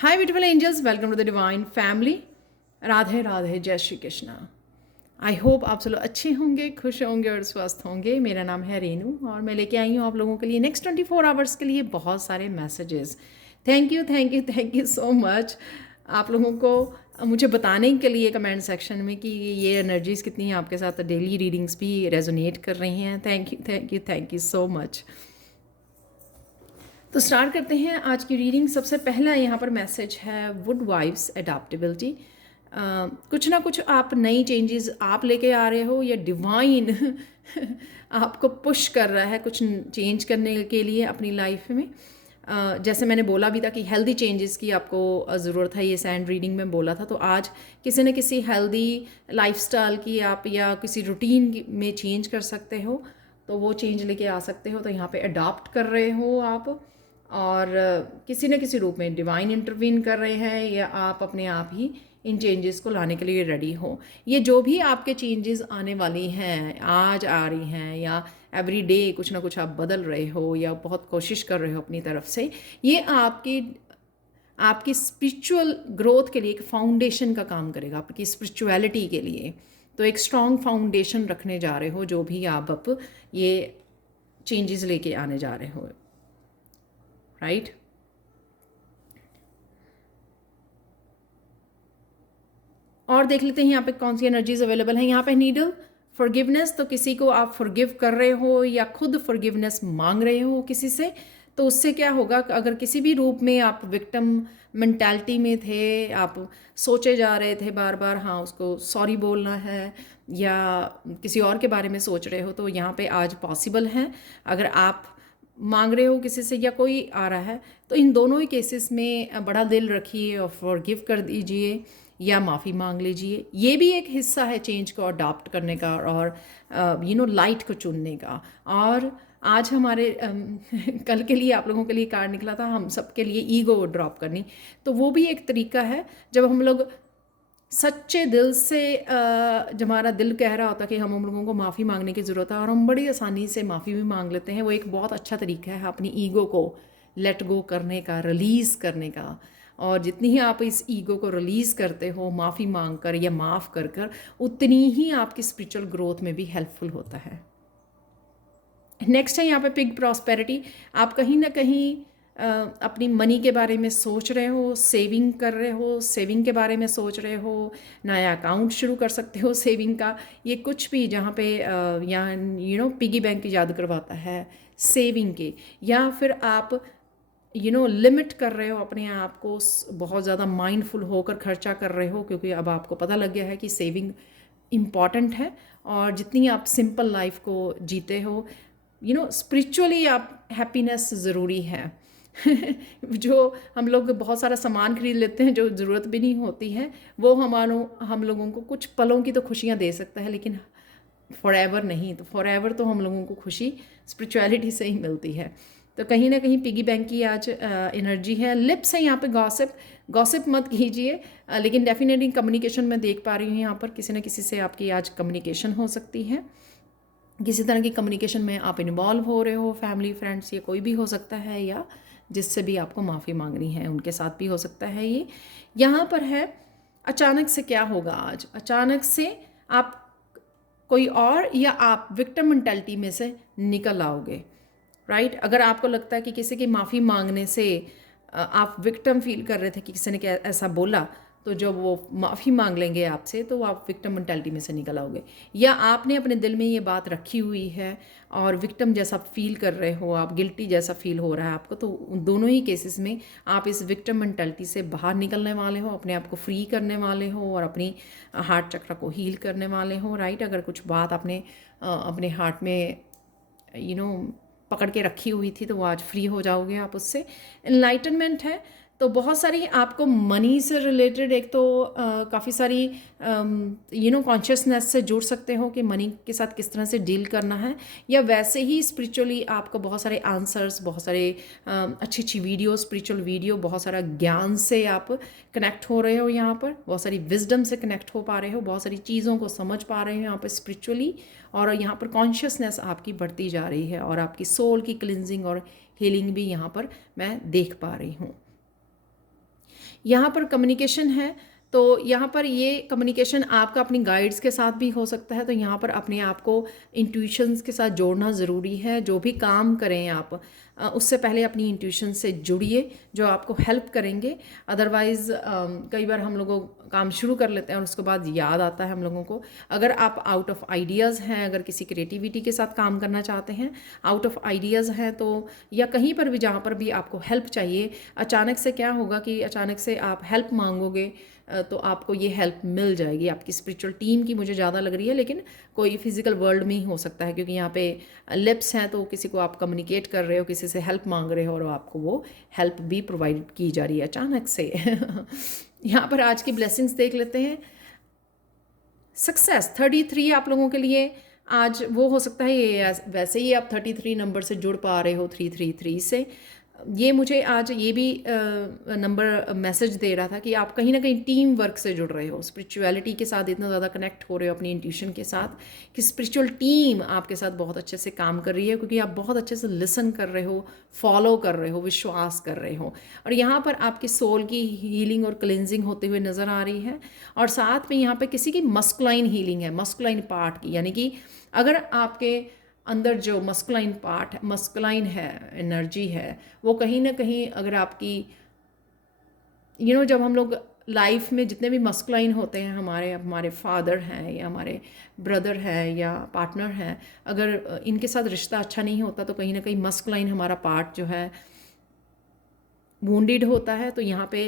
Hi beautiful angels, welcome to the divine family. Radhe Radhe, जय Shri Krishna. I hope आप सब लोग अच्छे होंगे, खुश होंगे और स्वस्थ होंगे। मेरा नाम है रेनू और मैं लेके आई हूँ आप लोगों के लिए नेक्स्ट 24 आवर्स के लिए बहुत सारे messages. Thank you thank you thank you so much आप लोगों को मुझे बताने के लिए कमेंट सेक्शन में कि ये एनर्जीज़ कितनी हैं आपके साथ। डेली रीडिंग्स भी रेजोनेट कर रही हैं। Thank you thank you thank you so much. तो स्टार्ट करते हैं आज की रीडिंग। सबसे पहला यहाँ पर मैसेज है वुड वाइफ्स एडाप्टेबिलिटी। कुछ ना कुछ आप नई चेंजेस आप लेके आ रहे हो या डिवाइन आपको पुश कर रहा है कुछ चेंज करने के लिए अपनी लाइफ में। जैसे मैंने बोला भी था कि हेल्दी चेंजेस की आपको ज़रूरत है, ये सैंड रीडिंग में बोला था। तो आज किसी न किसी हेल्दी लाइफस्टाइल की आप या किसी रूटीन में चेंज कर सकते हो, तो वो चेंज लेके आ सकते हो। तो यहाँ पे अडॉप्ट कर रहे हो आप और किसी न किसी रूप में डिवाइन इंटरवीन कर रहे हैं या आप अपने आप ही इन चेंजेस को लाने के लिए रेडी हो। ये जो भी आपके चेंजेस आने वाली हैं, आज आ रही हैं या एवरी डे कुछ ना कुछ आप बदल रहे हो या बहुत कोशिश कर रहे हो अपनी तरफ से, ये आपकी स्पिरिचुअल ग्रोथ के लिए एक फाउंडेशन का काम करेगा, आपकी स्पिरिचुअलिटी के लिए। तो एक स्ट्रॉन्ग फाउंडेशन रखने जा रहे हो जो भी आप अब ये चेंजेस लेके आने जा रहे हो, राइट। और देख लेते हैं यहाँ पे कौन सी एनर्जीज अवेलेबल है। यहाँ पे नीडल फॉरगिवनेस, तो किसी को आप फॉरगिव कर रहे हो या खुद फॉरगिवनेस मांग रहे हो किसी से। तो उससे क्या होगा, अगर किसी भी रूप में आप विक्टिम मेंटालिटी में थे, आप सोचे जा रहे थे बार बार हाँ उसको सॉरी बोलना है या किसी और के बारे में सोच रहे हो, तो यहाँ पे आज पॉसिबल है। अगर आप मांग रहे हो किसी से या कोई आ रहा है, तो इन दोनों ही केसेस में बड़ा दिल रखिए और फॉरगिव कर दीजिए या माफ़ी मांग लीजिए। ये भी एक हिस्सा है चेंज को अडॉप्ट करने का और लाइट को चुनने का। और आज हमारे कल के लिए आप लोगों के लिए कार्ड निकला था, हम सबके लिए ईगो ड्रॉप करनी। तो वो भी एक तरीका है जब हम लोग सच्चे दिल से जब हमारा दिल कह रहा होता कि हम लोगों को माफ़ी मांगने की ज़रूरत है और हम बड़ी आसानी से माफ़ी भी मांग लेते हैं। वो एक बहुत अच्छा तरीका है अपनी ईगो को लेट गो करने का, रिलीज़ करने का। और जितनी ही आप इस ईगो को रिलीज़ करते हो माफ़ी मांग कर या माफ़ कर कर, उतनी ही आपकी स्पिरिचुअल ग्रोथ में भी हेल्पफुल होता है। नेक्स्ट है यहाँ पे पिग प्रॉस्पेरिटी। आप कहीं ना कहीं अपनी मनी के बारे में सोच रहे हो, सेविंग कर रहे हो, सेविंग के बारे में सोच रहे हो, नया अकाउंट शुरू कर सकते हो सेविंग का। ये कुछ भी जहाँ पे यहाँ पिगी बैंक याद करवाता है सेविंग के। या फिर आप लिमिट कर रहे हो अपने आप को, बहुत ज़्यादा माइंडफुल होकर खर्चा कर रहे हो, क्योंकि अब आपको पता लग गया है कि सेविंग इम्पॉर्टेंट है। और जितनी आप सिंपल लाइफ को जीते हो, स्पिरिचुअली आप हैप्पीनेस ज़रूरी है। जो हम लोग बहुत सारा सामान खरीद लेते हैं जो ज़रूरत भी नहीं होती है, वो हम लोगों को कुछ पलों की तो खुशियाँ दे सकता है, लेकिन फॉर एवर नहीं। तो फॉर एवर तो हम लोगों को खुशी स्पिरिचुअलिटी से ही मिलती है। तो कहीं ना कहीं पिगी बैंक की आज एनर्जी है। लिप्स है यहाँ पे गॉसिप मत कीजिए, लेकिन डेफिनेटली कम्युनिकेशन में देख पा रही हूँ यहाँ पर किसी न किसी से आपकी आज कम्युनिकेशन हो सकती है। किसी तरह की कम्युनिकेशन में आप इन्वॉल्व हो रहे हो, फैमिली फ्रेंड्स या कोई भी हो सकता है, या जिससे भी आपको माफ़ी मांगनी है उनके साथ भी हो सकता है ये। यहाँ पर है अचानक से क्या होगा आज। अचानक से आप कोई और या आप विक्टिम मेंटालिटी में से निकल आओगे, राइट। अगर आपको लगता है कि किसी की माफ़ी मांगने से आप विक्टिम फील कर रहे थे कि किसी ने क्या ऐसा बोला, तो जब वो माफ़ी मांग लेंगे आपसे तो आप विक्टिम मेंटालिटी में से निकल आओगे। या आपने अपने दिल में ये बात रखी हुई है और विक्टिम जैसा फील कर रहे हो, आप गिल्टी जैसा फील हो रहा है आपको, तो उन दोनों ही केसेस में आप इस विक्टिम मेंटालिटी से बाहर निकलने वाले हो, अपने आप को फ्री करने वाले हो और अपनी हार्ट चक्र को हील करने वाले हो, राइट। अगर कुछ बात आपने अपने हार्ट में पकड़ के रखी हुई थी, तो वो आज फ्री हो जाओगे आप उससे। एनलाइटनमेंट है, तो बहुत सारी आपको मनी से रिलेटेड एक तो काफ़ी सारी कॉन्शियसनेस से जुड़ सकते हो कि मनी के साथ किस तरह से डील करना है। या वैसे ही स्पिरिचुअली आपको बहुत सारे आंसर्स, बहुत सारे अच्छी अच्छी वीडियो, स्पिरिचुअल वीडियो, बहुत सारा ज्ञान से आप कनेक्ट हो रहे हो, यहाँ पर बहुत सारी विजडम से कनेक्ट हो पा रहे हो, बहुत सारी चीज़ों को समझ पा रहे हो यहाँ पर स्पिरिचुअली। और यहाँ पर कॉन्शियसनेस आपकी बढ़ती जा रही है और आपकी सोल की क्लिनजिंग और हीलिंग भी यहाँ पर मैं देख पा रही हूँ। यहाँ पर कम्युनिकेशन है, तो यहाँ पर ये कम्युनिकेशन आपका अपनी गाइड्स के साथ भी हो सकता है। तो यहाँ पर अपने आप को इंट्यूशंस के साथ जोड़ना ज़रूरी है। जो भी काम करें आप, उससे पहले अपनी इंट्यूशन से जुड़िए जो आपको हेल्प करेंगे। अदरवाइज़ कई बार हम लोगों काम शुरू कर लेते हैं और उसके बाद याद आता है हम लोगों को। अगर आप आउट ऑफ आइडियाज़ हैं, अगर किसी क्रिएटिविटी के साथ काम करना चाहते हैं, आउट ऑफ आइडियाज़ हैं, तो या कहीं पर भी जहाँ पर भी आपको हेल्प चाहिए, अचानक से क्या होगा कि अचानक से आप हेल्प मांगोगे तो आपको ये हेल्प मिल जाएगी। आपकी स्पिरिचुअल टीम की मुझे ज़्यादा लग रही है, लेकिन कोई फिजिकल वर्ल्ड में ही हो सकता है, क्योंकि यहाँ पे लिप्स हैं, तो किसी को आप कम्युनिकेट कर रहे हो, किसी से हेल्प मांग रहे हो और आपको वो हेल्प भी प्रोवाइड की जा रही है अचानक से। यहाँ पर आज की ब्लेसिंग्स देख लेते हैं। सक्सेस 33 आप लोगों के लिए आज वो हो सकता है, ये वैसे ही आप 33 नंबर से जुड़ पा रहे हो 333 से। ये मुझे आज ये भी नंबर मैसेज दे रहा था कि आप कहीं ना कहीं टीम वर्क से जुड़ रहे हो, स्पिरिचुअलिटी के साथ इतना ज़्यादा कनेक्ट हो रहे हो अपनी इंट्यूशन के साथ कि स्पिरिचुअल टीम आपके साथ बहुत अच्छे से काम कर रही है, क्योंकि आप बहुत अच्छे से लिसन कर रहे हो, फॉलो कर रहे हो, विश्वास कर रहे हो। और यहाँ पर आपकी सोल की हीलिंग और क्लिनजिंग होते हुए नज़र आ रही है। और साथ में यहाँ पर किसी की मस्कुलाइन हीलिंग है, मस्कुलाइन पार्ट की, यानी कि अगर आपके अंदर जो मस्कुलाइन पार्ट है, मस्कुलाइन है, एनर्जी है, वो कहीं ना कहीं अगर आपकी जब हम लोग लाइफ में जितने भी मस्कुलाइन होते हैं, हमारे हमारे फादर हैं या हमारे ब्रदर हैं या पार्टनर हैं, अगर इनके साथ रिश्ता अच्छा नहीं होता तो कहीं ना कहीं मस्कुलाइन हमारा पार्ट जो है वूंडेड होता है। तो यहाँ पे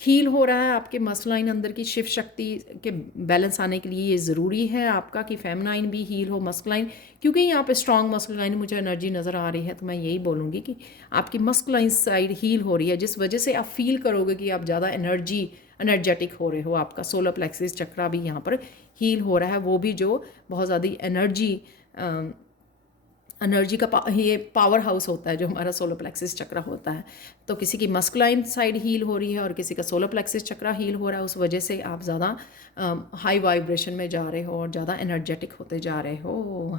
हील हो रहा है आपके मस्कुलाइन अंदर की शिव शक्ति के बैलेंस आने के लिए ये ज़रूरी है आपका कि फेमिनाइन भी हील हो, मस्कुलाइन, क्योंकि यहाँ पे स्ट्रॉन्ग मस्कुलाइन मुझे एनर्जी नज़र आ रही है। तो मैं यही बोलूँगी कि आपकी मस्कुलाइन साइड हील हो रही है, जिस वजह से आप फील करोगे कि आप ज़्यादा एनर्जेटिक हो रहे हो। आपका सोलर प्लेक्सिस चक्रा भी यहाँ पर हील हो रहा है, वो भी जो बहुत ज़्यादा एनर्जी का ये पावर हाउस होता है जो हमारा सोलर प्लेक्सिस चक्रा होता है। तो किसी की मस्कुलाइन साइड हील हो रही है और किसी का सोलर प्लेक्सिस चक्रा हील हो रहा है, उस वजह से आप ज़्यादा हाई वाइब्रेशन में जा रहे हो और ज़्यादा एनर्जेटिक होते जा रहे हो।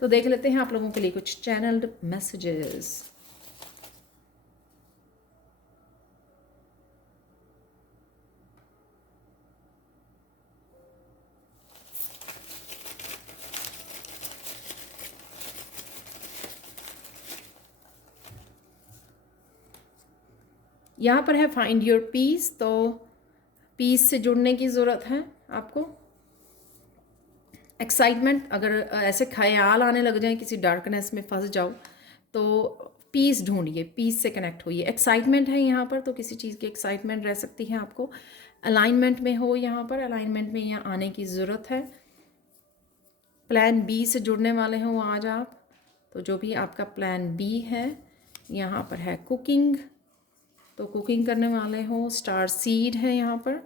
तो देख लेते हैं आप लोगों के लिए कुछ चैनल्ड मैसेजेस। यहाँ पर है फाइंड योर पीस, तो पीस से जुड़ने की ज़रूरत है आपको। एक्साइटमेंट, अगर ऐसे ख्याल आने लग जाए, किसी डार्कनेस में फंस जाओ, तो पीस ढूंढिए, पीस से कनेक्ट होइए। एक्साइटमेंट है यहाँ पर, तो किसी चीज़ की एक्साइटमेंट रह सकती है आपको। अलाइनमेंट में हो, यहाँ पर अलाइनमेंट में यहाँ आने की ज़रूरत है। प्लान बी से जुड़ने वाले हो आज आप, तो जो भी आपका प्लान बी है। यहाँ पर है कुकिंग, तो कुकिंग करने वाले हो। स्टार सीड है यहाँ पर।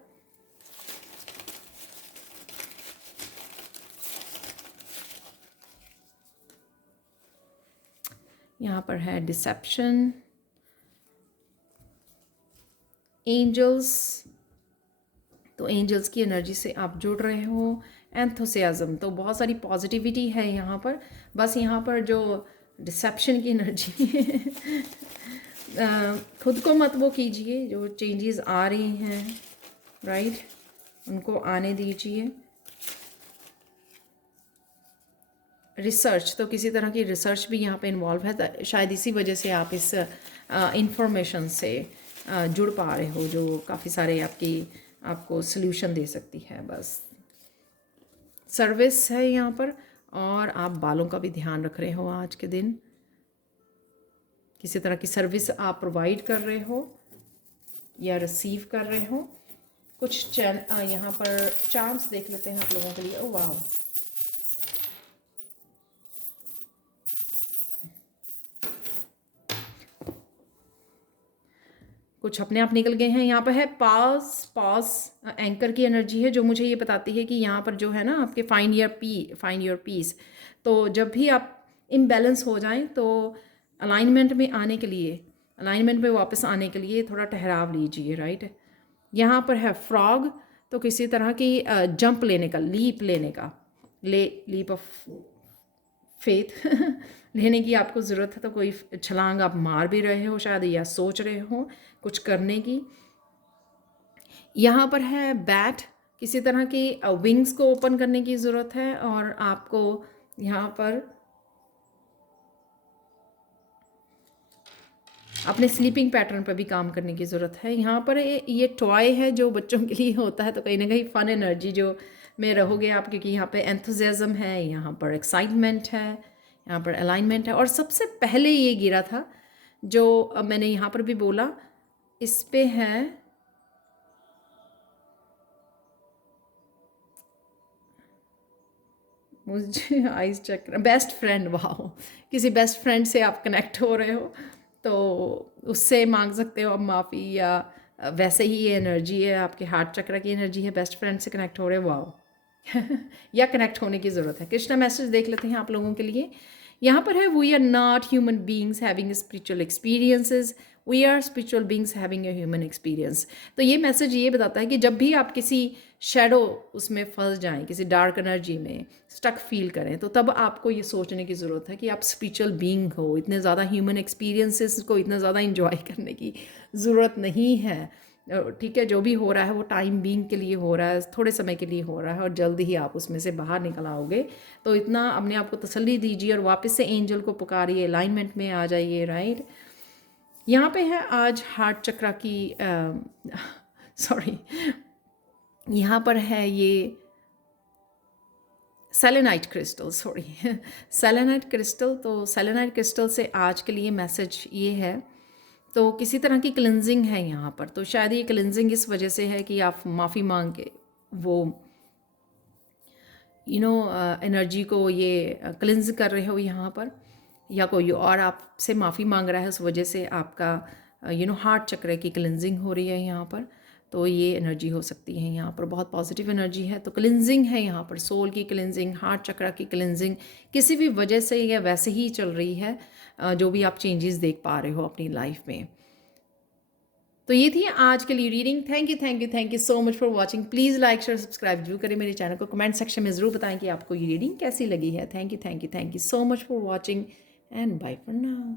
यहाँ पर है डिसेप्शन, एंजल्स, तो एंजल्स की एनर्जी से आप जुड़ रहे हो। एंथुसियाज्म, तो बहुत सारी पॉजिटिविटी है यहाँ पर। बस यहाँ पर जो डिसेप्शन की एनर्जी खुद को मत वो कीजिए, जो चेंजेस आ रही हैं राइट, उनको आने दीजिए। रिसर्च, तो किसी तरह की रिसर्च भी यहाँ पे इन्वॉल्व है, शायद इसी वजह से आप इस इंफॉर्मेशन से जुड़ पा रहे हो, जो काफ़ी सारे आपको सल्यूशन दे सकती है। बस सर्विस है यहाँ पर, और आप बालों का भी ध्यान रख रहे हो आज के दिन। किसी तरह की सर्विस आप प्रोवाइड कर रहे हो या रिसीव कर रहे हो। कुछ यहाँ पर चार्म्स देख लेते हैं आप लोगों के लिए। ओह वाह, कुछ अपने आप निकल गए हैं। यहाँ पर है पॉज एंकर की एनर्जी है, जो मुझे ये बताती है कि यहाँ पर जो है ना आपके फाइंड योर पीस। तो जब भी आप इम्बैलेंस हो जाएं, तो अलाइनमेंट में आने के लिए, अलाइनमेंट में वापस आने के लिए थोड़ा ठहराव लीजिए राइट। यहाँ पर है फ्रॉग, तो किसी तरह की जंप लेने का, लीप लेने का, लीप ऑफ फेथ लेने की आपको ज़रूरत है। तो कोई छलांग आप मार भी रहे हो शायद, या सोच रहे हो कुछ करने की। यहाँ पर है बैट, किसी तरह की विंग्स को ओपन करने की ज़रूरत है और आपको यहाँ पर अपने स्लीपिंग पैटर्न पर भी काम करने की ज़रूरत है। यहाँ पर ये टॉय है जो बच्चों के लिए होता है, तो कहीं ना कहीं फ़न एनर्जी जो में रहोगे आप, क्योंकि यहाँ पे एंथुजियाज़म है, यहाँ पर एक्साइटमेंट है, यहाँ पर अलाइनमेंट है। और सबसे पहले ये गिरा था जो मैंने यहाँ पर भी बोला, इस पे है मुझे आइस चक्र, बेस्ट फ्रेंड। वाह, किसी बेस्ट फ्रेंड से आप कनेक्ट हो रहे हो तो उससे मांग सकते हो आप माफ़ी, या वैसे ही ये एनर्जी है, आपके हार्ट चक्र की एनर्जी है, बेस्ट फ्रेंड से कनेक्ट हो रहे हो। वाह या कनेक्ट होने की ज़रूरत है। कृष्णा मैसेज देख लेते हैं आप लोगों के लिए। यहाँ पर है, we are not human beings having spiritual experiences, we are spiritual beings having a human experience. तो ये मैसेज ये बताता है कि जब भी आप किसी शेडो उसमें फंस जाएं, किसी डार्क एनर्जी में स्टक फील करें, तो तब आपको ये सोचने की ज़रूरत है कि आप स्पिरिचुअल बीइंग हो। इतने ज़्यादा ह्यूमन एक्सपीरियंसेस को इतना ज़्यादा इंजॉय करने की ज़रूरत नहीं है। ठीक है, जो भी हो रहा है वो टाइम बीइंग के लिए हो रहा है, थोड़े समय के लिए हो रहा है, और जल्द ही आप उसमें से बाहर निकल आओगे। तो इतना अपने आप को तसल्ली दीजिए और वापस से एंजल को पुकारिए, अलाइनमेंट में आ जाइए। राइट, यहाँ पे है आज हार्ट चक्रा की सॉरी यहाँ पर है ये selenite crystal, sorry selenite crystal. तो सेलेनाइट क्रिस्टल से आज के लिए मैसेज ये है, तो किसी तरह की क्लिनजिंग है यहाँ पर। तो शायद ये क्लिनजिंग इस वजह से है कि आप माफ़ी मांग के वो एनर्जी को ये क्लिनज कर रहे हो यहाँ पर, या कोई और आपसे माफ़ी मांग रहा है, उस वजह से आपका हार्ट चक्र की क्लिनजिंग हो रही है यहाँ पर। तो ये एनर्जी हो सकती है, यहाँ पर बहुत पॉजिटिव एनर्जी है। तो क्लिनजिंग है यहाँ पर, सोल की क्लिनजिंग, हार्ट चक्र की क्लिनजिंग किसी भी वजह से या वैसे ही चल रही है, जो भी आप चेंजेस देख पा रहे हो अपनी लाइफ में। तो ये थी आज के लिए reading. Thank you so much for watching. Please like share subscribe जरूर करें मेरे चैनल को। कमेंट सेक्शन में ज़रूर बताएं कि आपको ये रीडिंग कैसी लगी है। Thank you so much for watching and bye for now.